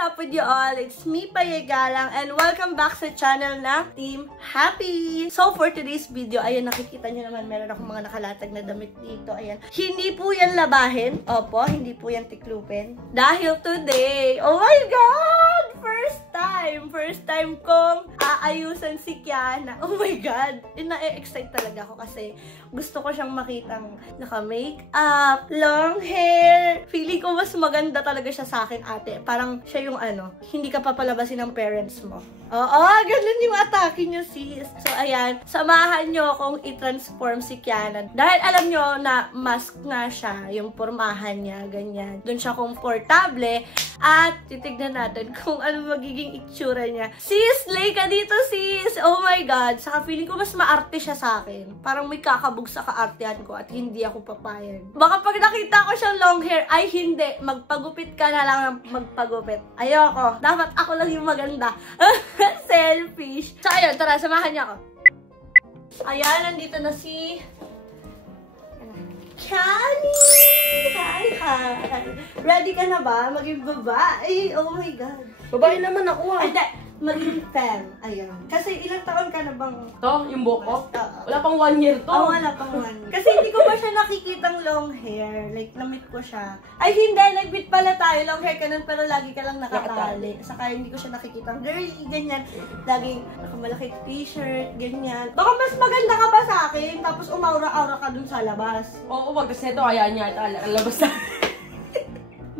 up with you all? It's me, Payagalang, and welcome back sa channel na Team Happy! So, for today's video, ayan, nakikita nyo naman, meron akong mga nakalatag na damit dito. Ayan. Hindi po yan labahin. Opo, hindi po yan tiklupin. Dahil today, oh my God! First time kong aayusan si Kiana. Oh my God! Na-excite talaga ako kasi gusto ko siyang makitang naka-makeup, long hair. Feeling ko mas maganda talaga siya sa akin, ate. Parang siya yung hindi ka papalabasin ng parents mo. Oo, ganun yung atake niyo, sis. So, ayan, samahan niyo akong i-transform si Kiana. Dahil alam niyo na mask na siya, yung pormahan niya, ganyan. Doon siya komportable at titignan natin kung ano magiging itsura niya. Sis, lay ka dito, sis! Oh my God! Saka feeling ko mas maarte siya sa akin. Parang may kakabog sa kaartehan ko at hindi ako papayag. Baka pag nakita ko siyang long hair, ay hindi. Magpagupit ka na lang ng magpagupit. Ayoko. Dapat ako lang yung maganda. Selfish. So, ayun. Tara, samahan niya ako. Ayan, nandito na si Kani! Hi, hi! Ready ka na ba? Maging babae? Oh my God. Babae naman ako ah. Hindi, maging femme. Ayun. Kasi ilang taon ka na bang... To, yung buhok ko? Wala pang 1 year to. Oo, wala pang 1 year. Kasi hindi ko pa siya nakikitang long hair. Like, na-meet ko siya. Ay, hindi. Nag-meet pala tayo. Long hair ka nun, pero lagi ka lang nakatali. Saka hindi ko siya nakikitang girly, ganyan. Laging nakamalaki t-shirt, ganyan. Baka mas maganda ka pa sa akin, tapos umaura-aura ka dun sa labas. Oo, wag kasi ito, kaya niya ito alabas na.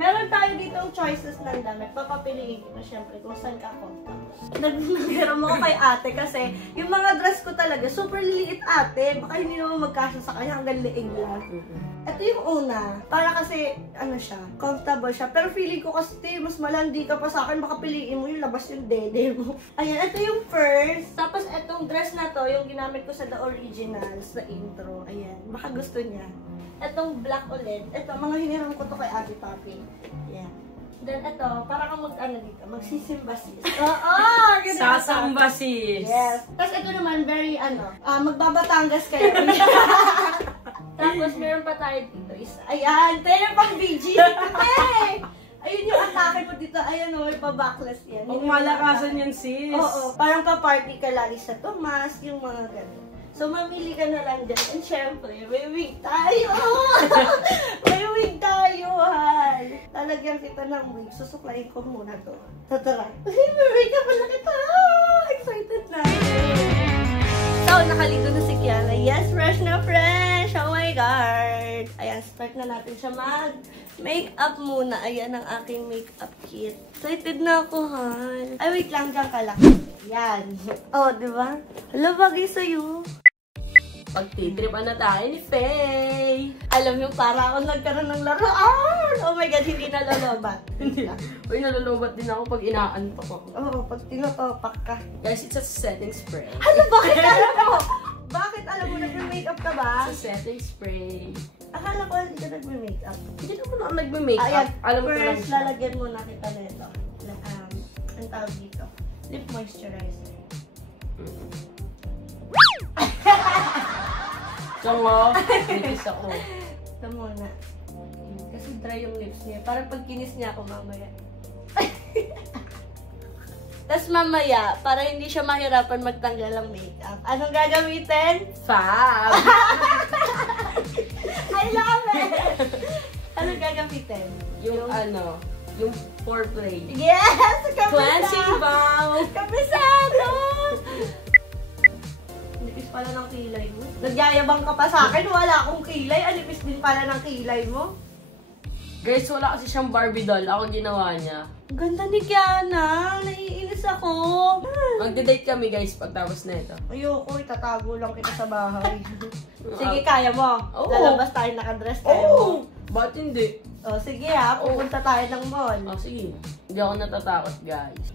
Meron tayo dito choices ng damit. Papapiliin kita syempre kung saan ka comfortable. Naghiram ako kay ate kasi yung mga dress ko talaga super liliit, ate. Baka hindi naman magkasya sa kanya, hanggang liig lang. Ito yung una. Para kasi, siya, comfortable siya. Pero feeling ko kasi, mas malandi ka pa sa akin, baka piliin mo yung labas yung dede mo. Ayan, ito yung first. Tapos itong dress na to, yung ginamit ko sa The Originals na intro. Ayan, baka gusto niya. Itong black ulit. Ito, mga hiniram ko to kay Ate Papi. Ayan. Then ito, para kang dito, magsisimba sis. Oo! Sasamba sis! Yes. Tapos ito naman, very magbabatangas kayo. Tapos meron pa tayo dito isa. Ayan, tayo pang BG. Ayun yung atake mo dito. Ayan o, may pa-backless yan. Huwag malakasan yan sis. Oo, parang ka-party ka lagi sa Tomas, yung mga ganun. So, mamili ka na lang dyan. And syempre, may wig tayo! May wig tayo, hal! Talagyan kita ng wig. Susuklayin ko muna to. Tataray. May wig ka pala kita! Excited na! So, nakaligo na si Kiana. Yes, fresh na fresh! Oh my God! Ayan, start na natin siya mag-makeup muna. Ayan ang aking makeup kit. Excited na ako, hal. Ay, wait lang, dyan ka lang. Yan. Oh, diba? Hala, bagay sa'yo. Pagtitripan na tayo ni Faye. Alam mo, para ako nagkaroon ng laruan. Oh my God, hindi nalolobat. Hindi. Uy, nalulubat din ako pag inaantok ako. Oo, pag tinatopak ka. Guys, it's a setting spray. Hala, bakit alam mo? Bakit alam mo, nag-makeup ka ba? It's a setting spray. Akala ko hindi ka nag-makeup. Hindi naman ako nagme-makeup. Ayan, alam ko lang first, siya. lalagyan mo na kita nito. Ang tawag dito. Lip moisturizer. So nga, nipis ako. Ito muna. Kasi dry yung lips niya. Parang pag kinis niya ako mamaya. Tapos mamaya, para hindi siya mahirapan magtanggal ng makeup. Anong gagamitin? Fab! I love it! Anong gagamitin? Yung yung foreplay. Yes! Cleansing balm! Kapisado! Nipis pala ng kilay mo. Nagyayabang ka pa sa akin, wala akong kilay. Anipis din pala ng kilay mo. Guys, wala kasi siyang Barbie doll. Ako ginawa niya. Ganda ni Kiana. Naiinis ako. Magde-date kami guys pagtapos na ito. Ayoko, itatago lang kita sa bahay. Sige, kaya mo. Oo. Lalabas tayo nakadress, kaya mo. Ba't hindi? O, sige ha, pupunta tayo ng mall. Sige. Hindi ako natatakot guys.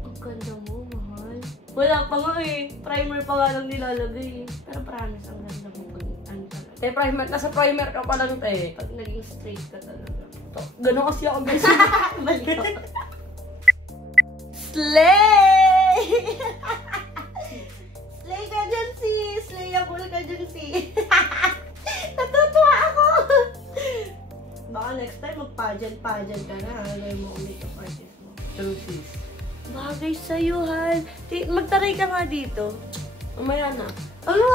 Ang ganda mo, mahal. Wala pa nga eh. Primer pa nga lang nilalagay eh. Pero promise, ang ganda mo pag talaga. Nasa primer ka pa lang eh. Pag naging straight ka talaga. Ganon kasi ako guys. Balik. Slay! Slay ka dyan, sis! Slayable ka dyan, sis! Natutuwa ako! Baka next time mag-pageant ka na, ha? Alam mo, makeup artist mo. bagay sa'yo, Han. Magtaray ka nga dito. Umaya na. Ano?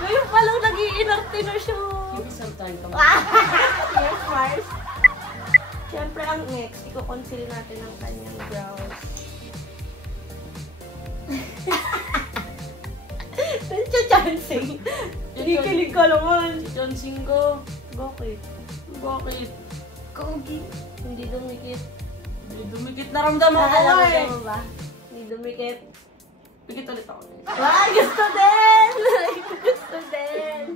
Ngayon pa lang nag-iinarte na siya. Give me some time. Yes, Mars. Siyempre, ang next, i-conceal natin ang kanyang brows. Nandiyo-chancing. Kinikilig ka naman. Chancing ko. Bakit? Bakit? Kogi. Hindi dumikit. Hindi dumikit. Naramdaman ko Alam eh. mo ba? Hindi dumikit. Pikit ulit ako. Gusto din! Gusto din!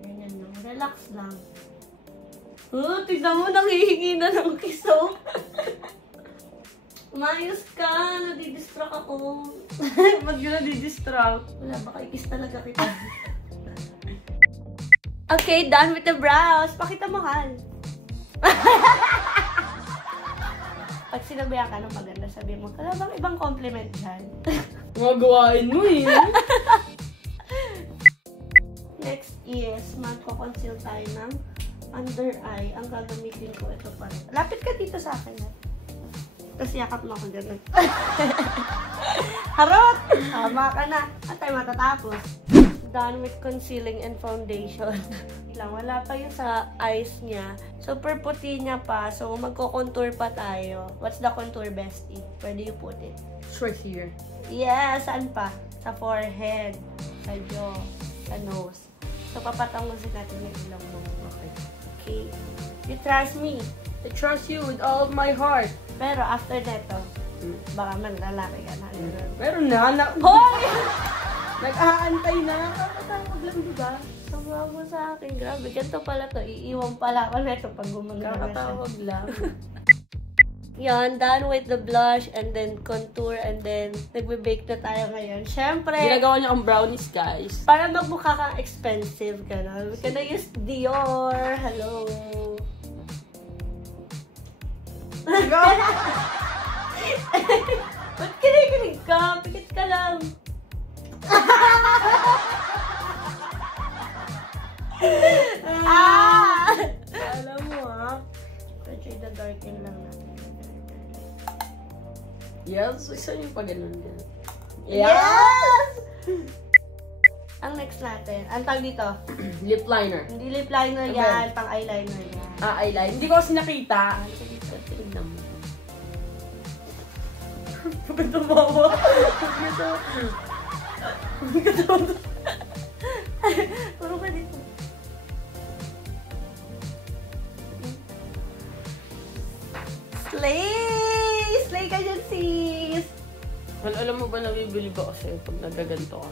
Ganyan lang. Relax lang. Oh, tignan mo, nangihingi na ng kiso. Umayos ka, nadidistract ako. Ba't yun nadidistract? Wala, baka ikis talaga kita. Okay, done with the brows. Pakita mo, Han. Pag sinabihan ka ng maganda, sabihin mo, wala bang ibang compliment dyan? Mga gawain mo eh. Next is, magko-conceal tayo ng under eye. Ang gagamitin ko, ito pa rin. Lapit ka dito sa akin. Tapos yakap mo ako dyan. Harot! Tama ka na. At tayo matatapos. Done with concealing and foundation. Wala pa yun sa eyes niya. Super puti niya pa. So, magko-contour pa tayo. What's the contour, bestie? Where do you put it? It's right here. Yeah, saan pa? Sa forehead, sa jaw, sa nose. So, papatangusin natin yung ilong mo. Okay. Okay? You trust me. I trust you with all of my heart. Pero after neto, baka man lalaki ka na. Meron na. Hoy! Nag-aantay na. Kakatawag lang, diba? Sabaw mo sa akin. Grabe, ganito pala to. Iiwan pala ako neto pag gumagana siya. Kakatawag lang. Yan, done with the blush and then contour and then nagbe-bake na tayo ngayon. Siyempre, Ginagawa niya ang brownies, guys. para magmukha kang expensive, gano'n. We can use Dior. Hello. Ba't kinikilig ka? Pikit ka lang. Alam mo medyo darken lang natin. Yes, isa yung pa ganun din. Yes! Ang next natin, ang tag dito. Lip liner. Hindi lip liner Okay. yan, pang eyeliner yan. Eyeliner. Hindi ko kasi nakita. Tignan mo. Bakit tumawa? Puro ka dito. Slay! Slay ka dyan, sis! Well, alam mo ba, nabibili ba kasi pag nagaganto ka?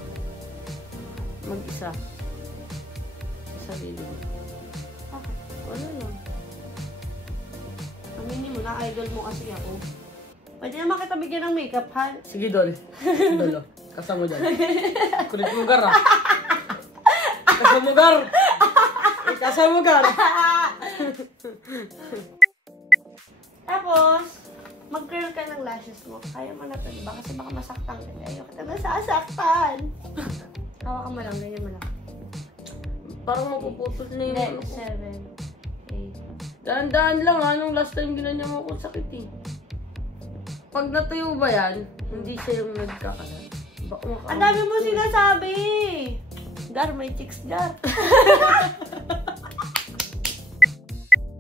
Mag-isa. Sa sarili mo. Okay. Wala lang. Aminin mo na, idol mo kasi ako. Pwede naman kita bigyan ng makeup, ha? Sige, Dol. Dolo. Kasama dyan. Kulit mo gar, ah. Kasama gar. Kasama gar. Tapos, mag-curl ka ng lashes mo. Kaya mo na ito, diba? Kasi baka masaktan ka. Ayaw kita nasasaktan. Hawakan mo lang, ganyan mo lang. Parang mapuputol na yung ano Hindi, ko. 7, 8. Daan-daan lang, ha? Nung last time ginanya mo ako sakit, eh. Pag natuyo ba yan, hindi siya yung nagkakalat. Baka maka- Ang dami mo sinasabi! Gar, may chicks gar.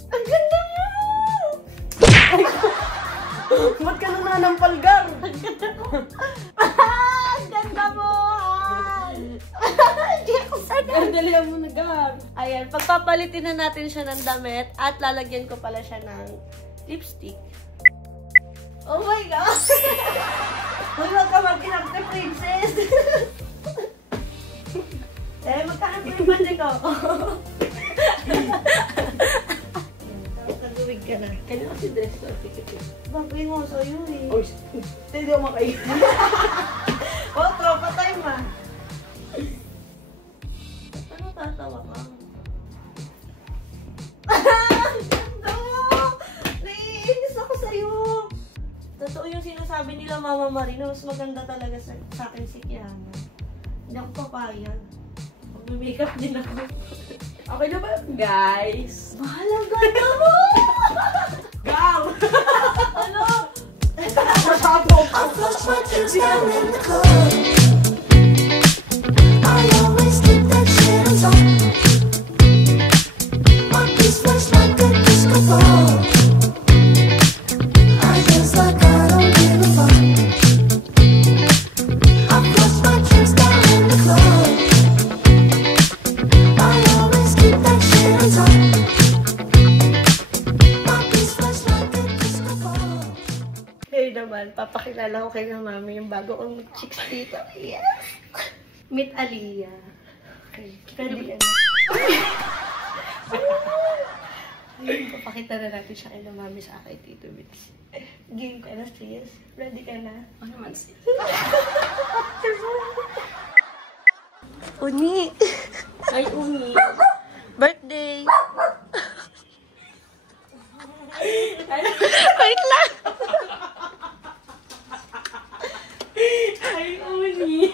Ang ganda mo! Ba't ka nananampal, Gar? Ang ganda mo! Dalihan mo na, Gar. Ayan, pagpapalitin na natin siya ng damit at lalagyan ko pala siya ng lipstick. Oh my God! Uy, wag ka mag-inakte, princess! Magkakit mo yung bandi ko. Tapos nagawig ka na. Kanya kasi dress ko, tikit eh. Bagay mo sa'yo eh. Oh, hindi ako makain. Oh, tropa time ah. Ano tatawa ka? Ganda mo! Naiinis ako sa'yo. Totoo yung sinasabi nila Mama Marina, mas maganda talaga sa akin si Kiana. Hindi ako papayag. Mag-makeup din ako. Okay na ba, guys? Bahala, ganda mo! Gar! Ano? Masabog! flush my drinks down in the club. I always keep that shit on top. My piece flush like a disco ball. I dance like I don't give a fuck. I flush my drinks down in the club. I always keep that shit on top. My piece flush like a disco ball. Ngayon naman, papakilala ko kayo ng mami yung bago kong chicks dito. Yes! Meet Aliyah. Okay. Pwede ba yan? Ayun, papakita na natin siya kay mami sa akin, Tito Bits. Game ka na, sis? Ready ka na? Ano naman, sis? Uni! Ay, Uni. Birthday! Wait lang! Ay, Uni.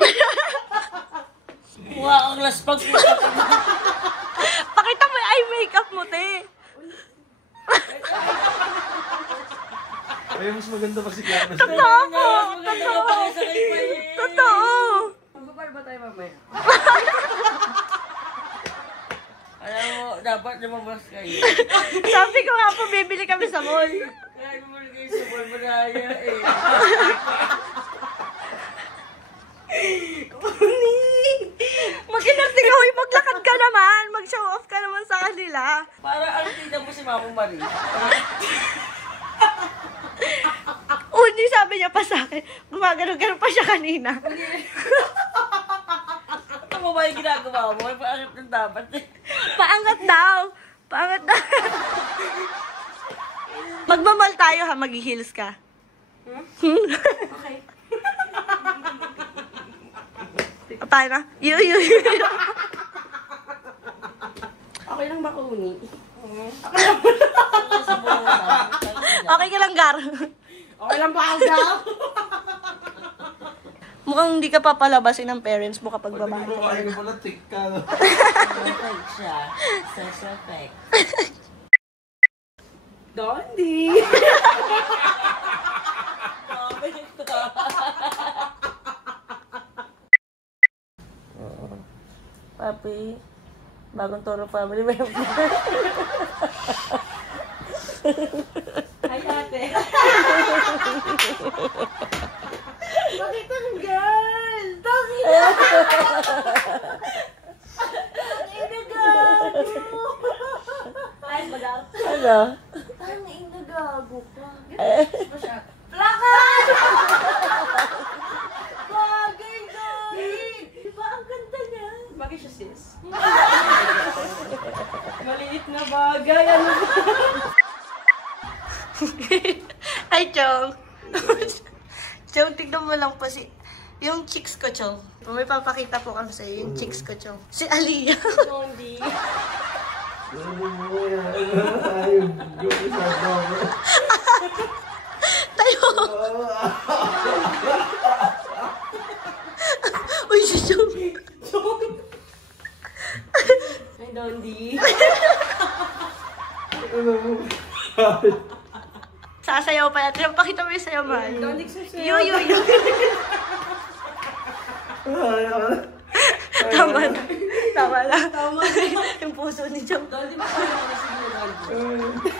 Wow, ang laspag mo. Pakita mo yung eye makeup mo, te! Ay, mas maganda pa si Clara. Totoo po! Totoo! Magpapar ba tayo mamaya? Alam mo, dapat lumabas kayo. Sabi ko nga po, bibili kami sa mall. Kaya bumuli kayo sa Barbaraya eh. Mag-inarte ka, uy, maglakad ka naman. Mag-show off ka naman sa kanila. Para ang tita mo si Mama Marie. Uni, sabi niya pa sa akin, gumagano-gano pa siya kanina. Ito mo ba yung ginagawa mo? Ay, paangat ng dapat eh. Paangat daw. Paangat daw. Magmamal tayo ha, mag-heels ka. Okay. Paano? Yu. Okay lang ba, Uni? Okay ka lang, Gar. Okay lang ba, Alda? Mukhang hindi ka papalabasin ng parents mo kapag babae. Pwede mo kain pala, tik ka. Perfect siya. Sex effect. Dondi! Papi, bagong Toro family member. Hi, ate. Bakit ang girl? Bakit? Ay, magal. Ano? Tanging nagago ka. Ano siya? Plakan! Bagay, guys! Diba ang ganda niya? Bagay siya, sis. Maliit na bagay. Ano ba? Hi, Chong. Chong, tignan mo lang po yung chicks ko, Chong. May papakita po kami sa'yo, yung chicks ko, Chong. Si Aliyah. Dondi. Tayo! Uy, si Chong. Ay, Dondi. Sasayaw pa natin. Pakita mo yung sayaw, man. Dondi, susayaw. Yu. Tama na. Tama na. Yung puso ni Chong. Dondi, ba kaya mo na sige na Dondi?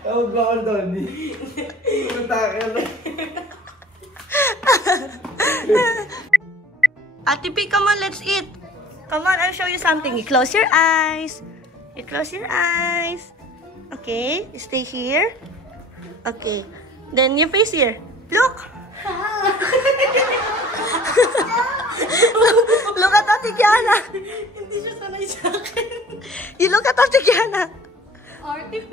Tawag ba ako doon? Tatakil. Ate P, come on, let's eat. Come on, I'll show you something. You close your eyes. You close your eyes. Okay, you stay here. Okay. Then your face here. Look. Look at Ate Kiana. Hindi siya sanay sa akin. You look at Ate Kiana. RTP.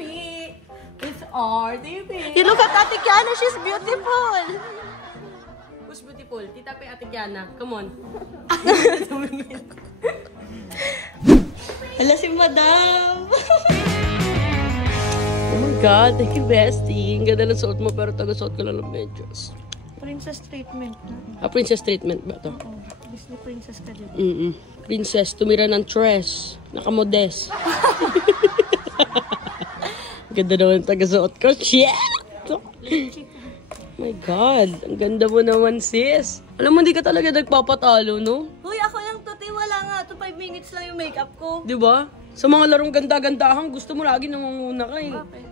It's RTP. You look at Ate Kiana. She's beautiful. Who's beautiful? Tita Pe, Ate Kiana. Come on. Hala si Madam. Oh my God, thank you, bestie. Ang ganda ng suot mo, pero taga-suot ko lang ng medyas. Princess treatment na. Princess treatment ba to? Oh, Disney princess ka din. Princess, tumira ng dress. Nakamodes. Ganda naman ang taga-suot ko. Shit! My God, ang ganda mo naman, sis. Alam mo, hindi ka talaga nagpapatalo, no? Uy, ako lang tuti. Wala nga. 5 minutes lang yung makeup ko. Di ba? Sa mga larong ganda-gandahan, gusto mo lagi nangunguna ka eh. Okay.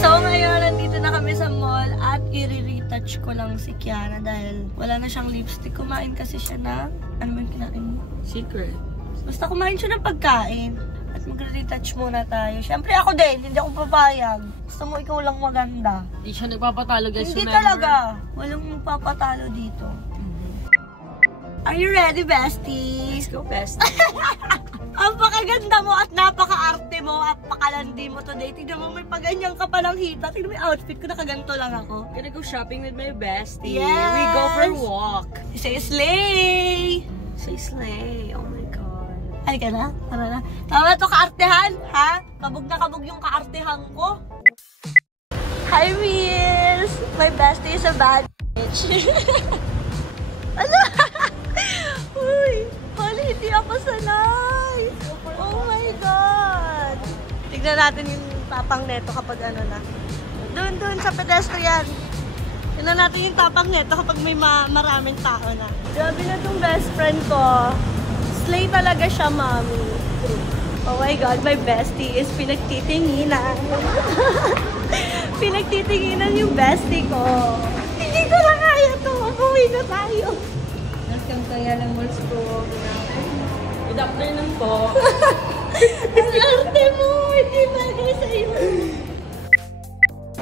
So, ngayon, nandito na kami sa mall at i-retouch ko lang si Kiana dahil wala na siyang lipstick. Kumain kasi siya na... Ano ba yung kinain mo? Secret. Basta kumain siya ng pagkain. At mag-retouch muna tayo. Siyempre ako din, hindi ako papayag. Gusto mo ikaw lang maganda. Hindi siya nagpapatalo, guys. Hindi remember? talaga. Walang magpapatalo dito. Are you ready, besties? Go, bestie. Ang pakaganda mo at napaka-arte mo at pakalandi mo today. Tignan mo, may paganyan ka palang hita. Tignan mo yung outfit ko, nakaganto lang ako. Gonna go shopping with my bestie. Yes! We go for a walk. Say slay! Say slay. Oh my God. Ay ka na? Tara na. Tama to kaartehan, ha? Kabog na kabog yung kaartehan ko. Hi, Miss! My bestie is a bad bitch. Ano? Uy! Holy, hindi ako sanay! Oh my God! Tignan natin yung tapang neto kapag ano na. Doon sa pedestrian. Tignan natin yung tapang neto kapag may maraming tao na. Grabe na tong best friend ko. Slay talaga siya, mami. Oh my God, my bestie is pinagtitinginan. Pinagtitinginan yung bestie ko. Hindi ko na kaya to. Umuwi na tayo. Welcome kaya lang malls ko. Good afternoon po. Ang arte mo! Hindi bagay sa'yo.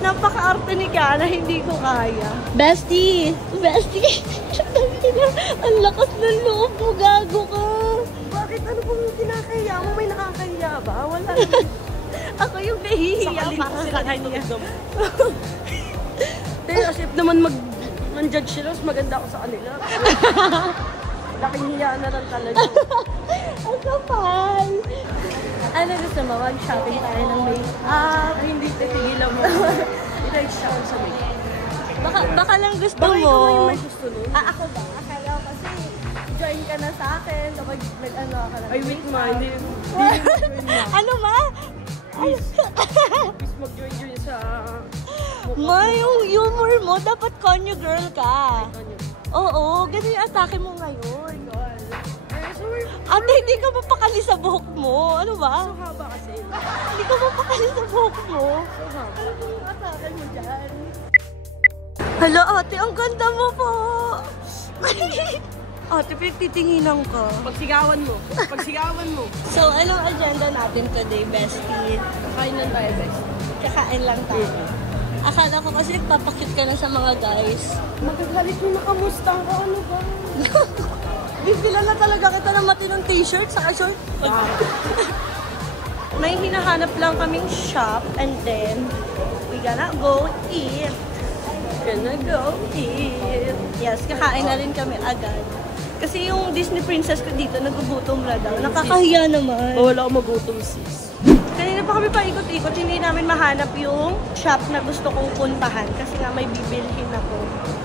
Napaka-arte ni Kiana, hindi ko kaya. Bestie! Bestie! Ang lakas ng loob mo, gago ka! Bakit? Ano bang kinakaya mo? May nakakaya ba? Wala. Ako yung nahihiya para sa kanya. Pero as if naman man-judge sila, mas maganda ako sa kanila. Laking hiya na lang talaga. Ang kapal! Ano gusto mo? Mag-shopping tayo ng makeup? Hindi titigilan mo. I-like-shower sa makeup. Baka lang gusto Baka mo. ikaw yung may gusto nun. Ako ba? Akala ko kasi join ka na sa akin kapag nag-ano ka na. Ay, wait ma. Hindi mag-join ma. Ano ma? Please mag-join sa... Ma, yung humor mo, dapat konyo girl ka. Oo, ganun yung atake mo ngayon. Ate, hindi ka mapakali sa buhok mo. Ano ba? So haba kasi. Hindi ka mapakali sa buhok mo. So haba. Ano ba yung atake mo dyan? Hala, ate, ang ganda mo po. Ate, pinagtitinginan ka. Pagsigawan mo. Pagsigawan mo. So, anong agenda natin today, bestie? Kakain lang tayo, best. Kakain lang tayo. Akala ko kasi nagpapakit ka na sa mga guys. Magagalit mo na kamustang ko. Ano ba? Bibila na talaga kita ng matinong t-shirt sa short. May hinahanap lang kaming shop and then we gonna go eat. Gonna go eat. Yes, kakain na rin kami agad. Kasi yung Disney princess ko dito, nagugutom na daw. Nakakahiya naman. Wala akong magutom, sis. Kanina pa kami paikot-ikot, hindi namin mahanap yung shop na gusto kong puntahan kasi nga may bibilhin ako.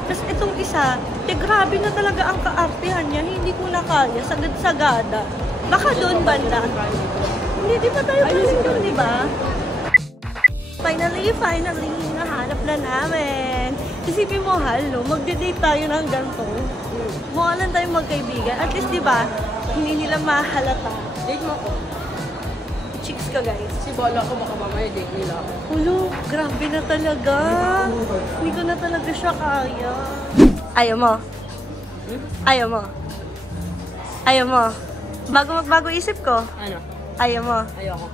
Tapos itong isa, grabe na talaga ang kaartehan niya, hindi ko na kaya, sagad-sagada. Baka doon banda. Hindi, di ba tayo galing doon, di ba? Finally, nahanap na namin. Isipin mo, halo, magde-date tayo ng ganito. Mukha lang tayong magkaibigan. At least, di ba, hindi nila mahalata. Date mo ako. Chicks ka, guys. Kasi bala ko baka mamaya date nila ako. Ulo, grabe na talaga. Hindi ko na talaga siya kaya. Ayaw mo. Ayaw mo. Ayaw mo. Bago magbago isip ko. Ano? Ayaw mo. Ayoko.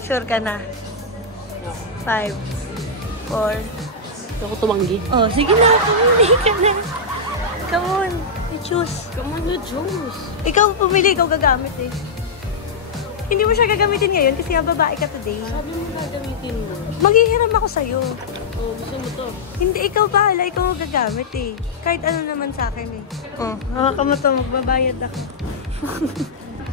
Sure ka na. Ayoko. 5, 4. Ayoko tumanggi. Oh, sige na. Pumili ka na. Come on. I-choose. Come on, Juice. Ikaw pumili. Ikaw gagamit eh. Hindi mo siya gagamitin ngayon kasi nga babae ka today. Sabi mo gagamitin mo. Maghihiram ako sa'yo. Oh, gusto mo to. Hindi, ikaw bahala. Ikaw ang gagamit eh. Kahit ano naman sa akin eh. Oh, hawak mo to. Magbabayad ako.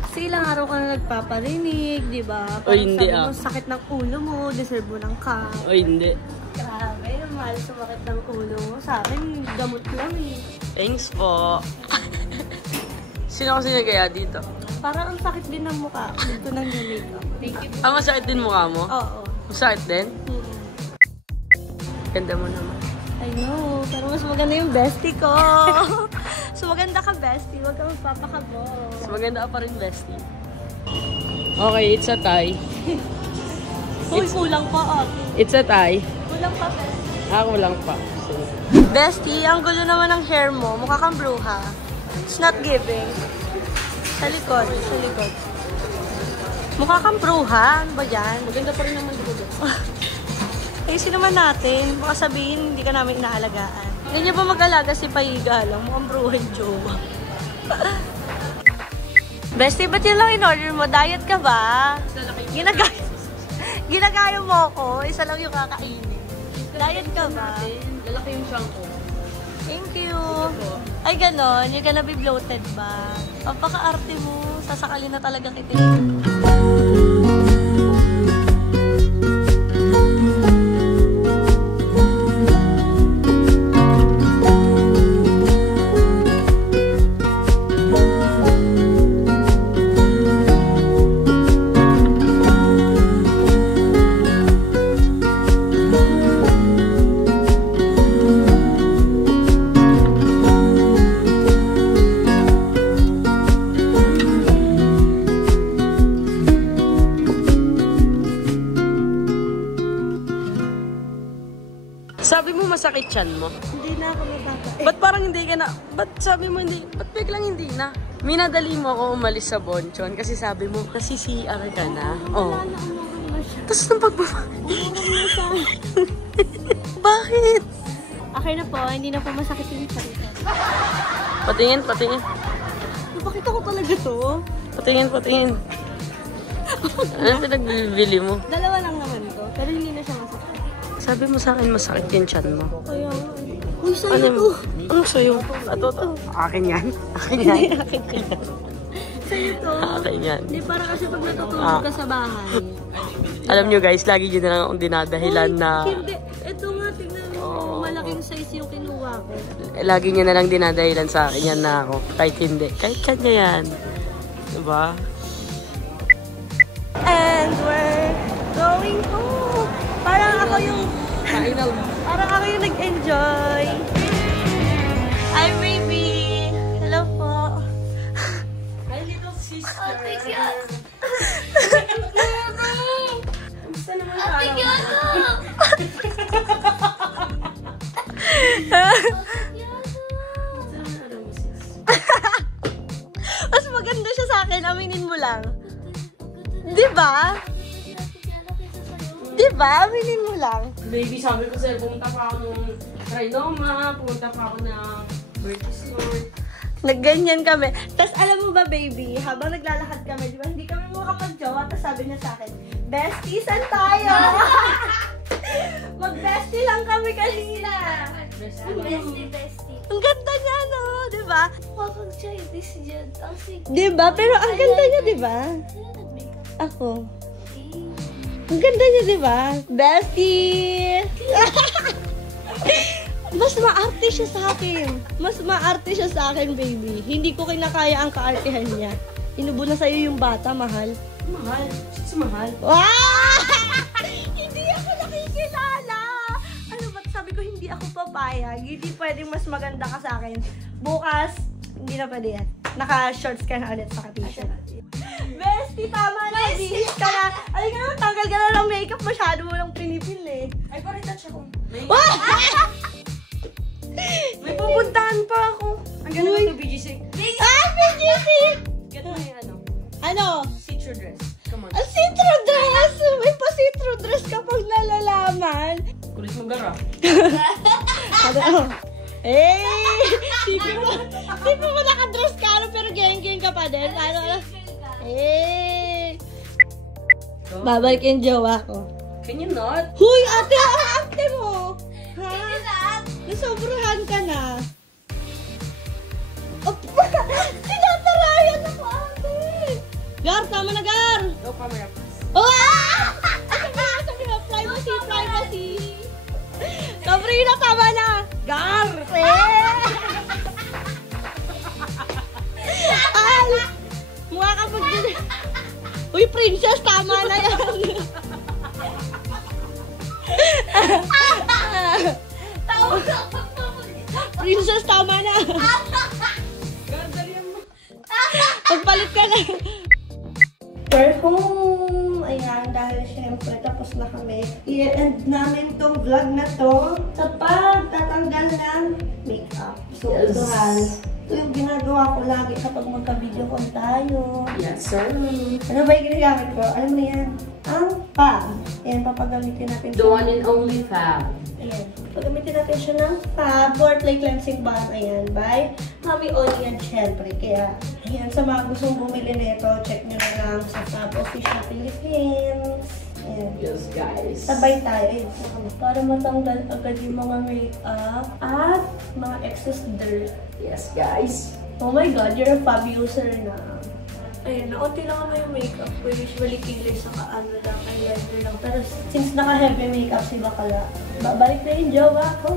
Kasi ilang araw ka na nagpaparinig, di ba? O, hindi sabi mo, sakit ng ulo mo, deserve mo ng cup. O, hindi. Grabe, mahal sumakit ng ulo mo. Sa akin, gamot lang eh. Thanks po. Sino kasi nagaya dito? Parang ang sakit din ng mukha. Dito nang makeup. Thank you. Ah, masakit din mukha mo? Oo. Masakit din? Ganda mo naman. I know, pero mas maganda yung bestie ko. So maganda ka, bestie. Huwag ka magpapakabo. Mas maganda ka pa rin, bestie. Okay, it's a tie. Uy, kulang pa, ate. It's a tie. Kulang pa, bestie. Ako lang pa. So, Bestie, ang gulo naman ng hair mo. Mukha kang bruha. It's not giving. Sa likod, sa likod. Mukha kang bruha. Ano ba dyan? maganda pa rin naman dito. Ayusin naman natin. Baka sabihin, hindi ka namin inaalagaan. Hindi niya ba mag-alaga si Payiga lang? Mukhang bruha yung jowa. Bestie, ba't yun lang in-order mo? Diet ka ba? Ginagaya mo ako. Isa lang yung kakainin. Diet ka ba? Lalaki yung siyang ko. Thank you. Ay, ganon. You're gonna be bloated ba? Papaka-arte mo. Sasakalin na talaga kita. Sabi mo masakit yan mo. Hindi na ako natatae. Ba't parang hindi ka na? Ba't sabi mo hindi? Ba't biglang hindi na? Minadali mo ako umalis sa Bonchon kasi sabi mo, kasi CR ka na. Oh. Tapos nung Bakit? Okay na po, hindi na po masakit yung sarita. Patingin, patingin. Napakita ko talaga to. Patingin, patingin. Ano pinagbibili mo? Dalawa lang naman to, pero hindi na siya masakit. Sabi mo sa akin masakit yung tiyan mo. Kaya, uy, sa'yo Ano? to. Ano sa'yo? Ito. Akin yan. Akin yan. Sa'yo to. Akin yan. Hindi, para kasi pag natutulog ka sa bahay. Alam nyo guys, lagi nyo na lang akong dinadahilan na... Hindi, ito nga, tingnan mo. Malaking size yung kinuha ko. Lagi nyo na lang dinadahilan sa akin yan na ako. Kahit hindi. Kahit kanya yan. Diba? And we're going home. Parang ako yung... Final. Parang ako yung nag-enjoy. Hi, baby! Hello po. Hi, little sister. Oh, thank you. Kamusta naman araw? Mas maganda siya sa akin, aminin mo lang. Diba? Diba? Aminin mo lang. Baby, sabi ko sa'yo, pumunta pa ako ng Trinoma, pumunta pa ako ng Bertismore. Nagganyan kami. Tapos alam mo ba, baby, habang naglalakad kami, di ba, hindi kami makapag-jowa. Tapos sabi niya sa akin, bestie, saan tayo? Mag-bestie lang kami kanina. Bestie. Ang ganda niya, no? Di ba? Makag-Chinese dyan. Ang sige. Di ba? Pero ang ganda niya, di ba? Sino nag-makeup? Ako. Ang ganda niya, di ba? Bestie! Mas maarte siya sa akin. Mas maarte siya sa akin, baby. Hindi ko kinakaya ang kaartehan niya. Inubo na sa'yo yung bata, mahal. Mahal. Si mahal. Wow! Hindi ako nakikilala! Ano ba? Sabi ko, hindi ako papayag. Hindi pwedeng mas maganda ka sa akin. Bukas, hindi na pwede yan. Naka-shorts ka na ulit sa t-shirt. Bestie, tama na. Bihis ka na. Ay nga, tanggal ka na ng makeup. Masyado mo lang pinipil eh. Ay, pa-retouch ako. May pupuntahan pa ako. Ang ganda mo ito, BGC. BGC! Ganda na yung ano? Ano? See-through dress. Come on. Citro dress! May pa-citro dress kapag nalalaman. Kulit mo gara. Ano? Eh! Tipo mo nakadress ka, ano, pero geng-geng ka pa din. Ano? Eh! Babalik yung jowa ko. Can you not? Huy, ate! Ang ate mo! Ha? Nasobrahan ka na. Tinatarayan ako, ate! Gar, tama na, Gar! No camera. Oh! Sabi mo, privacy! Sabrina, tama na! Gar! Ay! Mukha ka pag... Uy, princess, tama na yan! na kami. I-end namin tong vlog na to sa pagtatanggal ng makeup. So, Yes. ito yung ginagawa ko lagi kapag magka-video call tayo. Yes, sir. Ano ba yung ginagamit ko? Alam mo yan? Ang fab. Ayan, papagamitin natin The one and only fab. Ayan. Pagamitin natin siya ng fab Portly Cleansing Balm. Ayan, by Mami Oli yan, syempre. Kaya, ayan, sa mga gustong bumili nito, check nyo na lang sa Fab Official Philippines. Ayan. Yes, guys. Sabay tayo. Ayan, para matanggal agad yung mga makeup at mga excess dirt. Yes, guys. Oh my God, you're a fab user na. Ayun, naunti lang naman yung makeup ko. Usually killer sa ano lang, eyeliner lang. Pero since naka-heavy makeup si Bakala, babalik na yung jowa ko.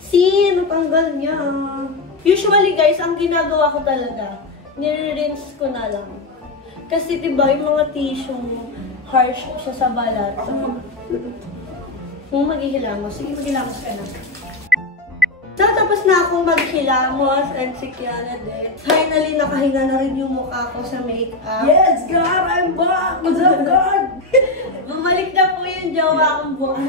See, natanggal niya. Usually guys, ang ginagawa ko talaga, nire-rinse ko na lang. Kasi diba yung mga tissue, harsh siya sa balat. Kung maghihilamos, sige maghihilamos ka na. So, tapos na akong maghilamos and si Kiana din. Finally, nakahinga na rin yung mukha ko sa makeup. Yes, God! I'm back! What's up, God? Bumalik na po yung jowa kong buwan.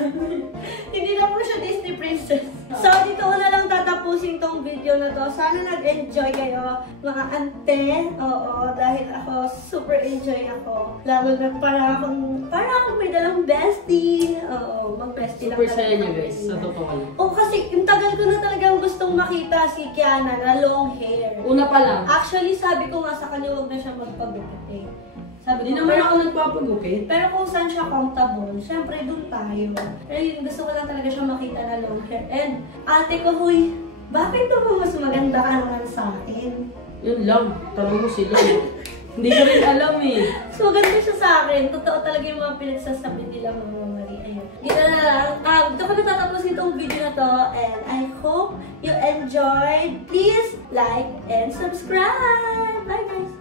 Hindi na po siya Disney princess. So, dito ko na lang tatapusin tong video na to. Sana nag-enjoy kayo, mga ante. Oo, dahil ako, super enjoy ako. Lalo na para akong may dalang bestie. Oo, mag-bestie lang. Super saya niya, guys. Sa totoo lang. Oo, kasi yung tagal ko na talagang gustong makita si Kiana na long hair. Una pa lang. Actually, sabi ko nga sa kanya, huwag na siya magpagupit eh. Sabi Hindi ko, naman pero- ako nagpapagupit. pero kung saan siya comfortable, syempre dun tayo. Pero yun, gusto ko lang talaga siya makita na long hair. And ate ko, huy, bakit ito mo mas maganda ka naman sa akin? Yun lang. Tanong mo sila. Hindi ko rin alam eh. Mas maganda siya sa akin. Totoo talaga yung mga pinagsasabi nila, Mama Marie. Ayun. Gina na lang. Ito ko natatapos itong video na to. And I hope you enjoyed. Please like and subscribe. Bye guys!